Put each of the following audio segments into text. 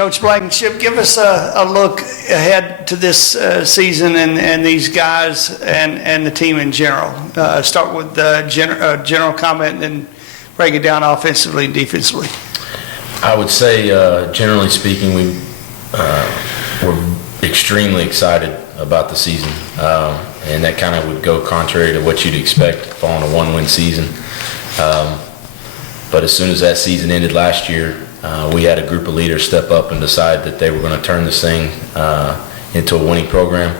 Coach Blankenship, give us a look ahead to this season and these guys and the team in general. Start with general comment and then break it down offensively and defensively. I would say, generally speaking, we're extremely excited about the season, and that kind of would go contrary to what you'd expect following a one-win season. But as soon as that season ended last year, we had a group of leaders step up and decide that they were going to turn this thing into a winning program.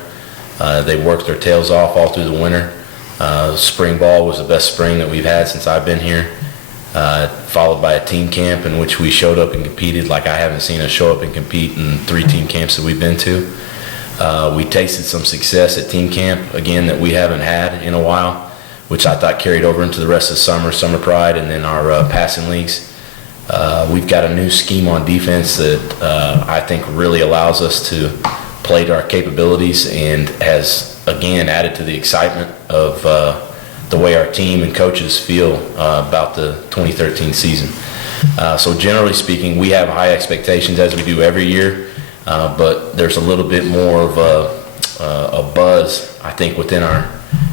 They worked their tails off all through the winter. Spring ball was the best spring that we've had since I've been here, followed by a team camp in which we showed up and competed like I haven't seen us show up and compete in 3 team camps that we've been to. We tasted some success at team camp, again, that we haven't had in a while, which I thought carried over into the rest of summer pride, and then our passing leagues. We've got a new scheme on defense that I think really allows us to play to our capabilities and has, again, added to the excitement of the way our team and coaches feel about the 2013 season. So generally speaking, we have high expectations as we do every year, but there's a little bit more of a buzz, I think, within our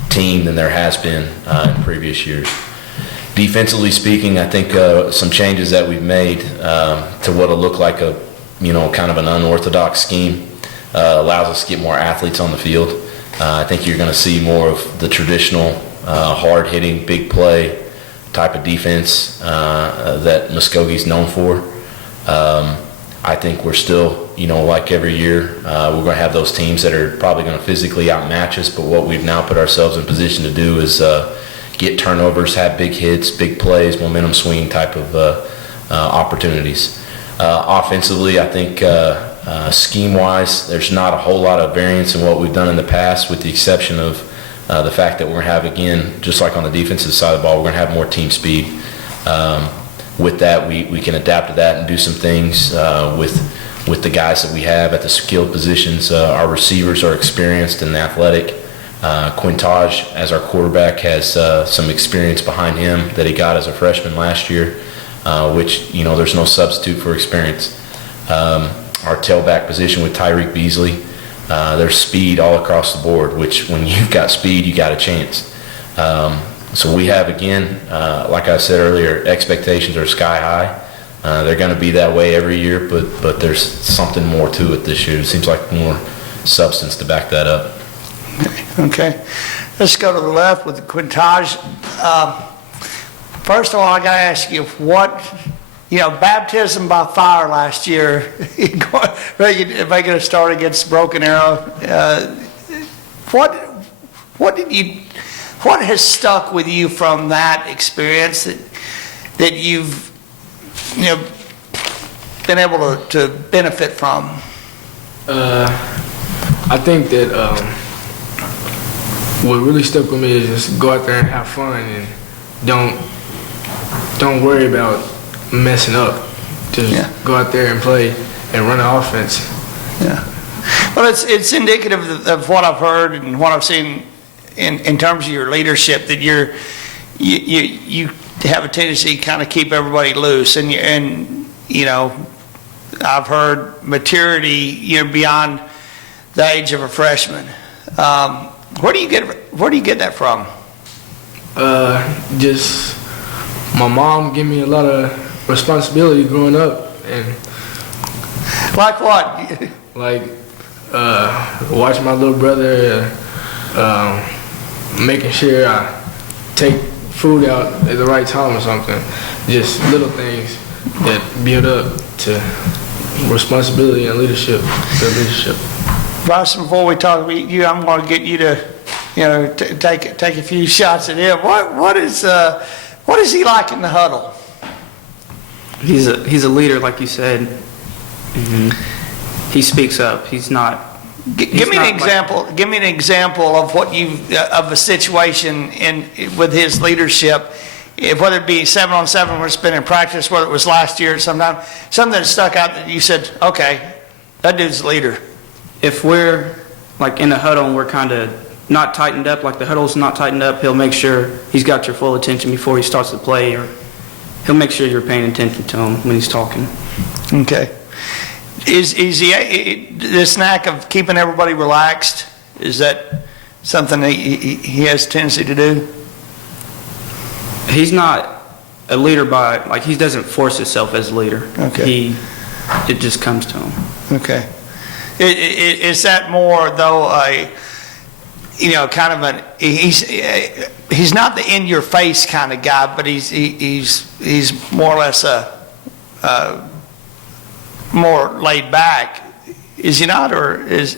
team than there has been in previous years. Defensively speaking, I think some changes that we've made to what'll look like a, kind of an unorthodox scheme allows us to get more athletes on the field. I think you're going to see more of the traditional hard-hitting, big play type of defense that Muscogee's known for. I think we're still, like every year, we're going to have those teams that are probably going to physically outmatch us, but what we've now put ourselves in position to do is get turnovers, have big hits, big plays, momentum swing type of opportunities. Offensively, I think scheme-wise, there's not a whole lot of variance in what we've done in the past, with the exception of the fact that we're going to have, again, just like on the defensive side of the ball, we're going to have more team speed. With that, we can adapt to that and do some things with the guys that we have at the skilled positions. Our receivers are experienced and athletic. Quintage, as our quarterback, has some experience behind him that he got as a freshman last year, which, there's no substitute for experience. Our tailback position with Tyreek Beasley, there's speed all across the board, which when you've got speed, you got a chance. So we have, again, like I said earlier, expectations are sky high. They're going to be that way every year, but there's something more to it this year. It seems like more substance to back that up. Okay. Let's go to the left with Quintage. First of all, I got to ask you, baptism by fire last year, making a start against Broken Arrow. What has stuck with you from that experience that you've been able to benefit from? I think that what really stuck with me is just go out there and have fun and don't worry about messing up. Just go out there and play and run the offense. Yeah. Well, it's indicative of what I've heard and what I've seen in terms of your leadership, that you have a tendency to kind of keep everybody loose, and I've heard maturity beyond the age of a freshman. Where do you get that from? Just my mom gave me a lot of responsibility growing up, and like what? Like watching my little brother, making sure I take food out at the right time or something. Just little things that build up to responsibility and leadership. Good leadership. Bryson, before we talk about you, I'm going to get you to take a few shots at him. What is he like in the huddle? He's a leader, like you said. Mm-hmm. He speaks up. He's not. Give me an example. Give me an example of of a situation with his leadership, whether it be 7-on-7 where it's been in practice, whether it was last year, something that stuck out that you said, okay, that dude's a leader. If we're like in the huddle and we're kind of not tightened up, like the huddle's not tightened up, he'll make sure he's got your full attention before he starts to play, or he'll make sure you're paying attention to him when he's talking. Okay. Is this knack of keeping everybody relaxed, is that something that he has a tendency to do? He's not a leader he doesn't force himself as a leader. Okay. It just comes to him. Okay. Is that more, though, kind of he's not the in-your-face kind of guy, but he's more or less more laid back, is he not, or is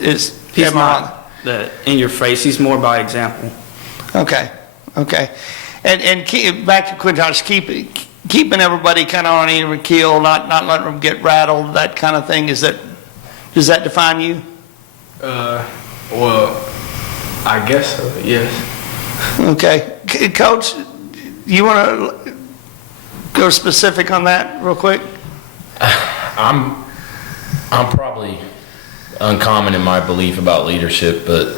He's not the in-your-face. He's more by example. Okay. And back to Quinton's keeping everybody kind of on an even keel, not letting them get rattled, that kind of thing. Does that define you? Well, I guess so, yes. Okay. Coach, you want to go specific on that real quick? I'm probably uncommon in my belief about leadership, but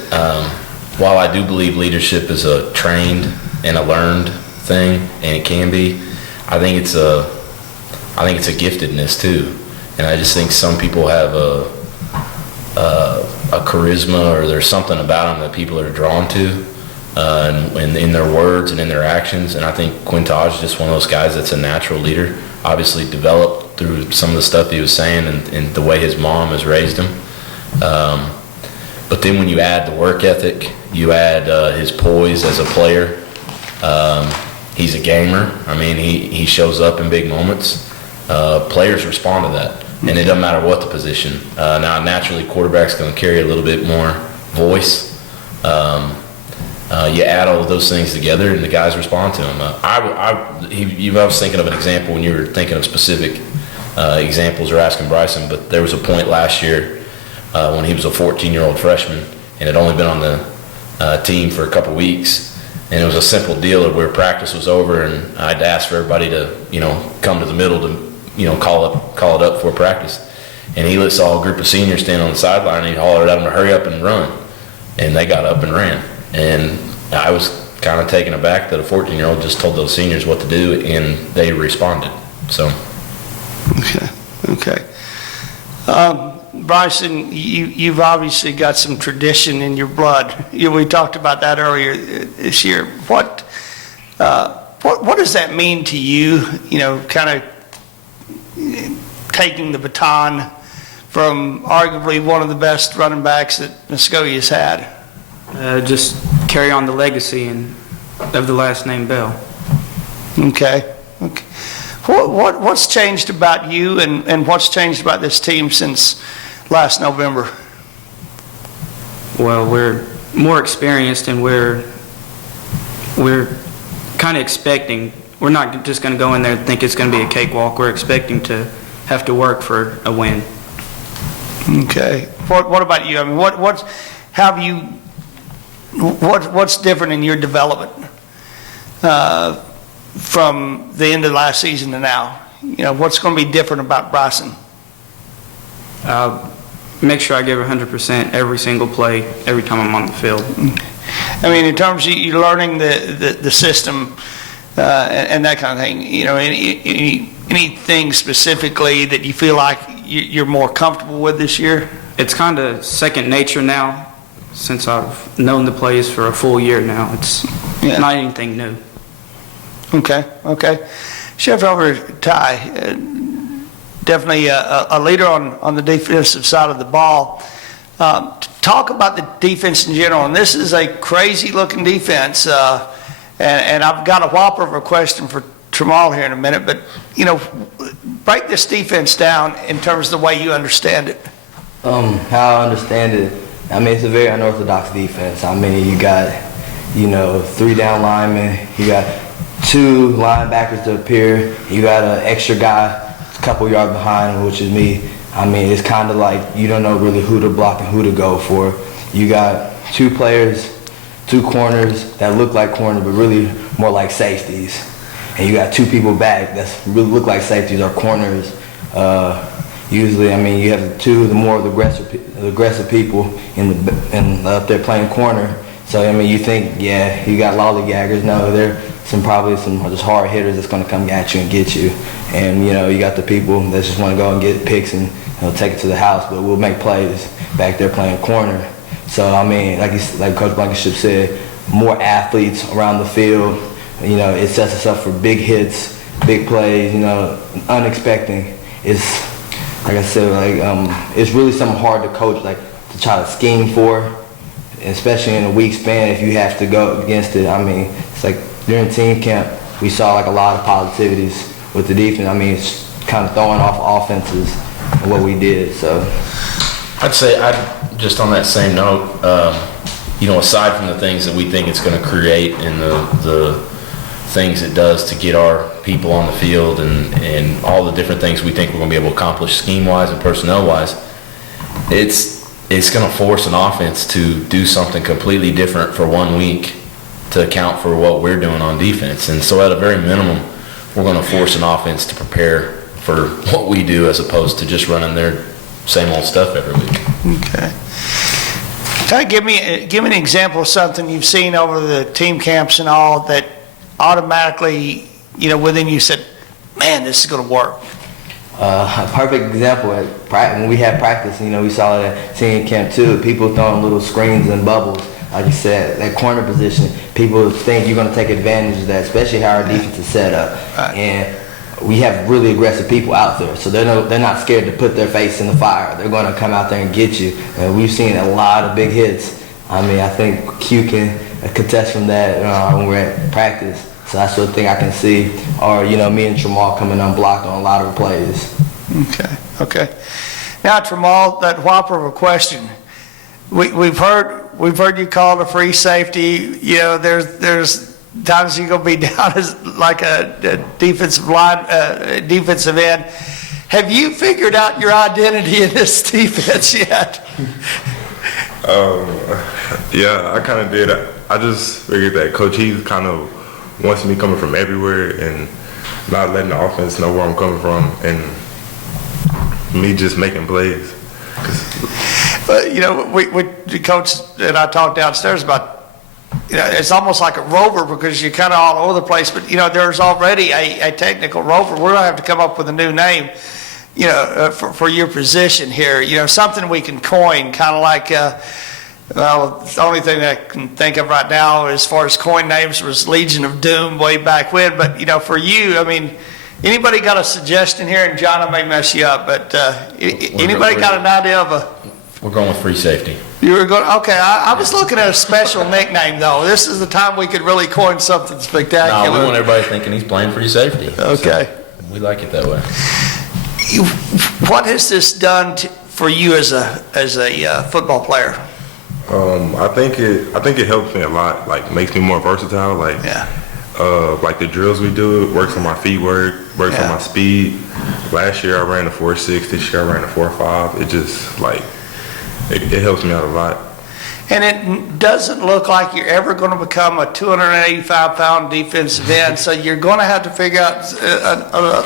while I do believe leadership is a trained and a learned thing, and it can be, I think it's a giftedness too. And I just think some people have a charisma, or there's something about them that people are drawn to, and in their words and in their actions. And I think Quintage is just one of those guys that's a natural leader, obviously developed through some of the stuff he was saying and the way his mom has raised him. But then when you add the work ethic, you add his poise as a player. He's a gamer. I mean, he shows up in big moments. Players respond to that, and it doesn't matter what the position. Now, naturally, quarterback's going to carry a little bit more voice. You add all of those things together, and the guys respond to him. I was thinking of an example when you were thinking of specific examples or asking Bryson, but there was a point last year when he was a 14-year-old freshman and had only been on the team for a couple weeks. And it was a simple deal of where practice was over, and I'd asked for everybody to, come to the middle to, call it up for practice. And he saw a group of seniors standing on the sideline, and he hollered at them to hurry up and run. And they got up and ran. And I was kind of taken aback that a 14-year-old just told those seniors what to do, and they responded. So. Okay. Bryson, you've obviously got some tradition in your blood. We talked about that earlier this year. What does that mean to you? Kind of taking the baton from arguably one of the best running backs that Muskogee has had. Just carry on the legacy of the last name Bell. Okay. What's changed about you, and what's changed about this team since last November? Well, we're more experienced, and we're kind of expecting. We're not just going to go in there and think it's going to be a cakewalk. We're expecting to have to work for a win. Okay. What about you? I mean, what's different in your development from the end of last season to now? What's going to be different about Bryson? Make sure I give 100% every single play, every time I'm on the field. I mean, in terms of you learning the system and that kind of thing, anything specifically that you feel like you're more comfortable with this year? It's kind of second nature now, since I've known the plays for a full year now. It's not anything new. Okay. Shift over to Ty. Definitely a leader on the defensive side of the ball. Talk about the defense in general, and this is a crazy-looking defense, and I've got a whopper of a question for Tramal here in a minute, but, break this defense down in terms of the way you understand it. How I understand it, I mean, it's a very unorthodox defense. I mean, you got, 3 down linemen, you got 2 linebackers to appear, you got an extra guy a couple yards behind him, which is me. I mean, it's kind of like you don't know really who to block and who to go for. You got 2 players, 2 corners that look like corners but really more like safeties. And you got 2 people back that really look like safeties or corners. Usually, I mean, you have the more aggressive people up there playing corner. So, I mean, you think, you got lollygaggers. No, they're probably some just hard hitters that's going to come at you and get you. And, you got the people that just want to go and get picks and he'll take it to the house, but we'll make plays back there playing corner. So, I mean, like Coach Blankenship said, more athletes around the field, you know, it sets us up for big hits, big plays, you know, unexpected. It's, like I said, it's really something hard to coach, like, to try to scheme for, especially in a week span if you have to go against it. I mean, it's like during team camp, we saw like a lot of positivities with the defense. I mean, it's kind of throwing off offenses and what we did, so. I'd say, just on that same note, you know, aside from the things that we think it's going to create and the things it does to get our people on the field and all the different things we think we're going to be able to accomplish scheme-wise and personnel-wise, it's going to force an offense to do something completely different for 1 week to account for what we're doing on defense. And so at a very minimum, we're going to force an offense to prepare for what we do as opposed to just running their same old stuff every week. Okay. Kind of give me an example of something you've seen over the team camps and all that automatically, you know, within you said, man, this is going to work. A perfect example, when we had practice, you know, we saw it at senior camp too, people throwing little screens and bubbles. Like you said, that corner position, people think you're going to take advantage of that, especially how our defense is set up. Right. And we have really aggressive people out there, so they're not scared to put their face in the fire. They're going to come out there and get you. And we've seen a lot of big hits. I mean, I think Q can contest from that when we're at practice. So that's the thing I can see. Or, you know, me and Tramal coming unblocked on a lot of plays. Okay. Now, Tramal, that whopper of a question. We've heard you call it a free safety. You know, there's times you're going to be down as like a defensive end. Have you figured out your identity in this defense yet? Yeah, I kind of did. I just figured that Coach Heath kind of wants me coming from everywhere and not letting the offense know where I'm coming from and me just making plays. But, you know, the coach and I talked downstairs about, you know, it's almost like a rover because you're kind of all over the place. But, you know, there's already a technical rover. We're going to have to come up with a new name, you know, for your position here. You know, something we can coin, kind of like, well, the only thing that I can think of right now as far as coin names was Legion of Doom way back when. But, you know, for you, I mean, anybody got a suggestion here? And John, I may mess you up, but anybody got an idea of a... We're going with free safety. You were going, okay, I was looking at a special nickname, though. This is the time we could really coin something spectacular. No, we want everybody thinking he's playing free safety. Okay. So we like it that way. What has this done for you as a football player? I think it helps me a lot. Like, makes me more versatile. Like, like the drills we do, it works on my feet work, works on my speed. Last year I ran a 4.6. This year I ran a 4.5. It just like it helps me out a lot. And it doesn't look like you're ever going to become a 285-pound defensive end, so you're going to have to figure out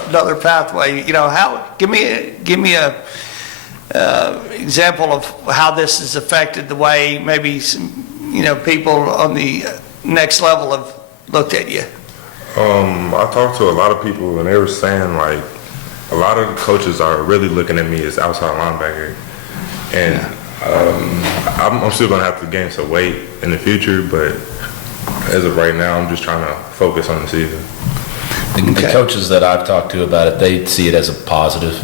another pathway. You know, give me a example of how this has affected the way maybe some, you know, people on the next level have looked at you. I talked to a lot of people and they were saying like a lot of coaches are really looking at me as outside linebacker, and I'm still gonna have to gain some weight in the future, but as of right now, I'm just trying to focus on the season. The coaches that I've talked to about it, they see it as a positive.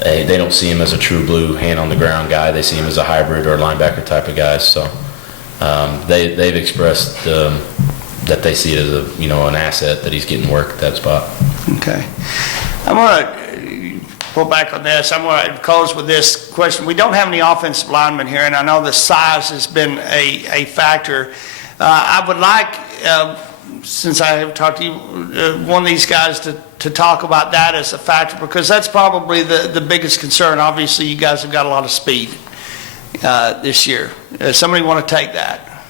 They don't see him as a true blue hand on the ground guy. They see him as a hybrid or a linebacker type of guy. So they've expressed that they see it as an asset that he's getting work at that spot. Okay. I'm going to pull back on this. I'm going to close with this question. We don't have any offensive linemen here, and I know the size has been a factor. I would like, since I have talked to you, one of these guys to talk about that as a factor, because that's probably the biggest concern. Obviously, you guys have got a lot of speed this year. Somebody want to take that?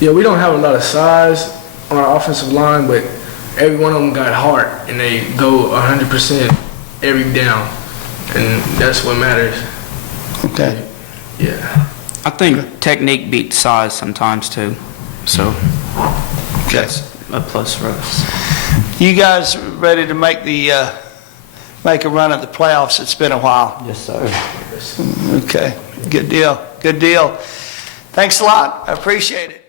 Yeah, we don't have a lot of size on our offensive line, but every one of them got heart, and they go 100% every down, and that's what matters. Okay. Yeah. I think technique beats size sometimes too, so that's a plus for us. You guys ready to make the make a run at the playoffs. It's been a while. Yes, sir. Okay, good deal, good deal. Thanks a lot, I appreciate it.